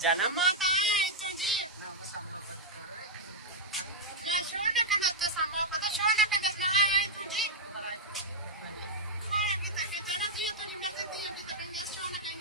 जन्म आता है तुझे ये शोने का नच्चा सामा पता शोने का नच्चा है तुझे ये तो जाना चाहिए तुझे मर्जी थी अभी तो मैं शोने का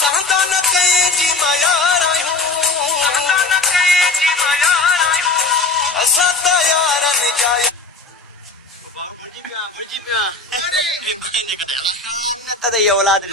संतान कहे जी माया रायू असता यार ने जाय तदे ये औलाद